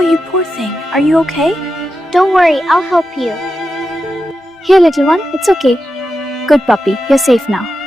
Oh, you poor thing. Are you okay? Don't worry, I'll help you. Here, little one, it's okay. Good puppy, you're safe now.